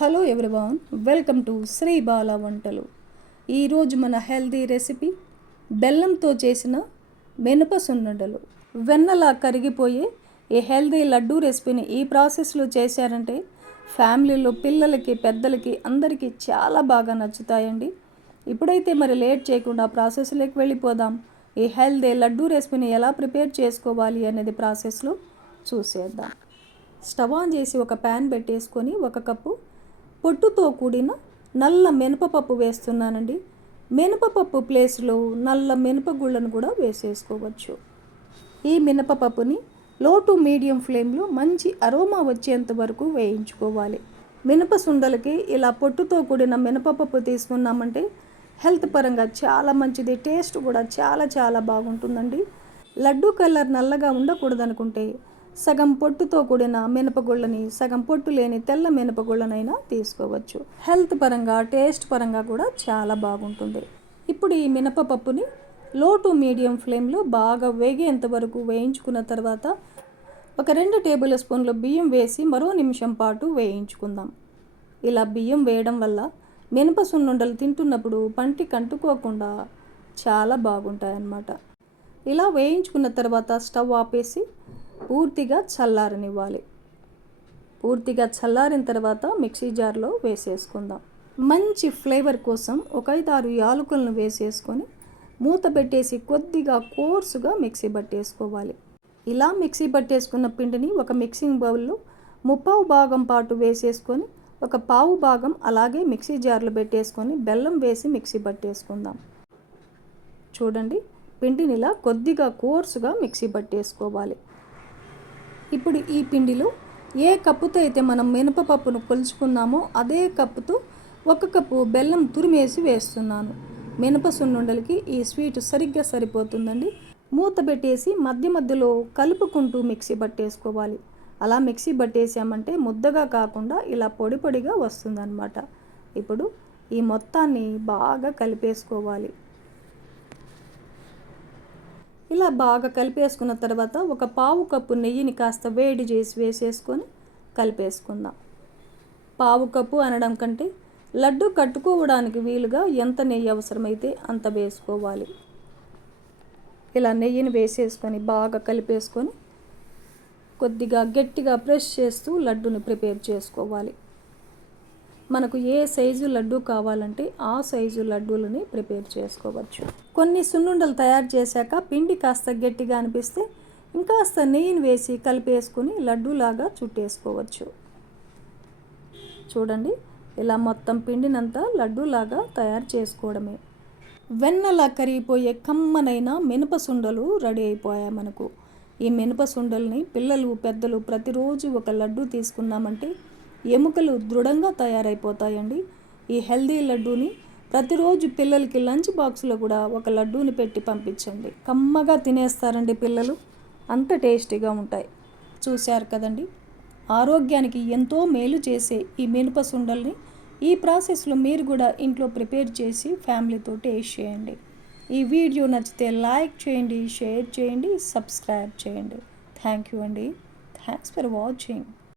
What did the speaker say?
Hello everyone welcome to Shri Bala వంటలు. ఈరోజు మన హెల్దీ రెసిపీ బెల్లంతో చేసిన మినప సున్నుండలు. వెన్నలా కరిగిపోయే ఈ హెల్దీ లడ్డూ రెసిపీని ఈ ప్రాసెస్లో చేశారంటే ఫ్యామిలీలో పిల్లలకి పెద్దలకి అందరికీ చాలా బాగా నచ్చుతాయండి. ఇప్పుడైతే మరి లేట్ చేయకుండా ప్రాసెస్లోకి వెళ్ళిపోదాం. ఈ హెల్దీ లడ్డూ రెసిపీని ఎలా ప్రిపేర్ చేసుకోవాలి అనేది ప్రాసెస్లో చూసేద్దాం. స్టవ్ ఆన్ చేసి ఒక ప్యాన్ పెట్టేసుకొని ఒక కప్పు పొట్టుతో కూడిన నల్ల మినపపప్పు వేస్తున్నానండి. మినపపప్పు ప్లేస్లో నల్ల మినపగుళ్ళను కూడా వేసేసుకోవచ్చు. ఈ మినపపప్పుని లో టు మీడియం ఫ్లేమ్లో మంచి అరోమా వచ్చేంత వరకు వేయించుకోవాలి. మినప సుండలకి ఇలా పొట్టుతో కూడిన మినపపప్పు తీసుకున్నామంటే హెల్త్ పరంగా చాలా మంచిది టేస్ట్ కూడా చాలా చాలా బాగుంటుందండి. లడ్డు కలర్ నల్లగా ఉండకూడదనుకుంటే సగం పొట్టుతో కూడిన మినపగుళ్ళని సగం పొట్టు లేని తెల్ల మినపగుళ్ళనైనా తీసుకోవచ్చు. హెల్త్ పరంగా టేస్ట్ పరంగా కూడా చాలా బాగుంటుంది. ఇప్పుడు ఈ మినపపప్పుని లో టు మీడియం ఫ్లేమ్లో బాగా వేగేంత వరకు వేయించుకున్న తర్వాత ఒక రెండు టేబుల్ స్పూన్లు బియ్యం వేసి మరో నిమిషం పాటు వేయించుకుందాం. ఇలా బియ్యం వేయడం వల్ల మినప సున్నుండలు తింటున్నప్పుడు పంటికి అంటుకోకుండా చాలా బాగుంటాయన్నమాట. ఇలా వేయించుకున్న తర్వాత స్టవ్ ఆపేసి పూర్తిగా చల్లారనివ్వాలి. పూర్తిగా చల్లారిన తర్వాత మిక్సీ జార్లో వేసేసుకుందాం. మంచి ఫ్లేవర్ కోసం ఒక ఐదారు యాలకులను వేసేసుకొని మూత పెట్టేసి కొద్దిగా కోర్సుగా మిక్సీ పట్టేసుకోవాలి. ఇలా మిక్సీ పట్టేసుకున్న పిండిని ఒక మిక్సింగ్ బౌల్లో ముప్పావు భాగం పాటు వేసేసుకొని ఒక పావు భాగం అలాగే మిక్సీ జార్లో పెట్టేసుకొని బెల్లం వేసి మిక్సీ పట్టేసుకుందాం. చూడండి పిండిని ఇలా కొద్దిగా కోర్సుగా మిక్సీ పట్టేసుకోవాలి. ఇప్పుడు ఈ పిండిలో ఏ కప్పుతో అయితే మనం మినపపప్పును కొలుచుకున్నామో అదే కప్పుతో ఒక కప్పు బెల్లం తురిమేసి వేస్తున్నాను. మినప సున్నుండలకి ఈ స్వీట్ సరిగ్గా సరిపోతుందండి. మూత పెట్టేసి మధ్య మధ్యలో కలుపుకుంటూ మిక్సీ పట్టేసుకోవాలి అలా మిక్సీ పట్టేసామంటే ముద్దగా కాకుండా ఇలా పొడి పొడిగా వస్తుందన్నమాట. ఇప్పుడు ఈ మొత్తాన్ని బాగా కలిపేసుకోవాలి. ఇలా బాగా కలిపేసుకున్న తర్వాత ఒక పావు కప్పు నెయ్యిని కాస్త వేడి చేసి వేసేసుకొని కలిపేసుకుందాం. పావు కప్పు అనడం కంటే లడ్డు కట్టుకోవడానికి వీలుగా ఎంత నెయ్యి అవసరమైతే అంత వేసుకోవాలి. ఇలా నెయ్యిని వేసేసుకొని బాగా కలిపేసుకొని కొద్దిగా గట్టిగా ప్రెస్ చేస్తూ లడ్డుని ప్రిపేర్ చేసుకోవాలి. మనకు ఏ సైజు లడ్డు కావాలంటే ఆ సైజు లడ్డూలని ప్రిపేర్ చేసుకోవచ్చు. కొన్ని సున్నుండలు తయారు చేశాక పిండి కాస్త గట్టిగా అనిపిస్తే ఇంకాస్త నెయ్యిని వేసి కలిపేసుకుని లడ్డూలాగా చుట్టేసుకోవచ్చు. చూడండి ఇలా మొత్తం పిండినంతా లడ్డూలాగా తయారు చేసుకోవడమే. వెన్నలా కరిగిపోయే కమ్మనైన మినపసుండలు రెడీ అయిపోయాయి మనకు. ఈ మినపసుండల్ని పిల్లలు పెద్దలు ప్రతిరోజు ఒక లడ్డు తీసుకున్నామంటే ఎముకలు దృఢంగా తయారైపోతాయండి. ఈ హెల్దీ లడ్డూని ప్రతిరోజు పిల్లలకి లంచ్ బాక్స్లో కూడా ఒక లడ్డూని పెట్టి పంపించండి. కమ్మగా తినేస్తారండి పిల్లలు. అంత టేస్టీగా ఉంటాయి. చూశారు కదండి? ఆరోగ్యానికి ఎంతో మేలు చేసే ఈ మినప సుండల్ని ఈ ప్రాసెస్లో మీరు కూడా ఇంట్లో ప్రిపేర్ చేసి ఫ్యామిలీతో టేస్ట్ చేయండి. ఈ వీడియో నచ్చితే లైక్ చేయండి షేర్ చేయండి సబ్స్క్రైబ్ చేయండి. థ్యాంక్ యూ అండి. Thanks for watching.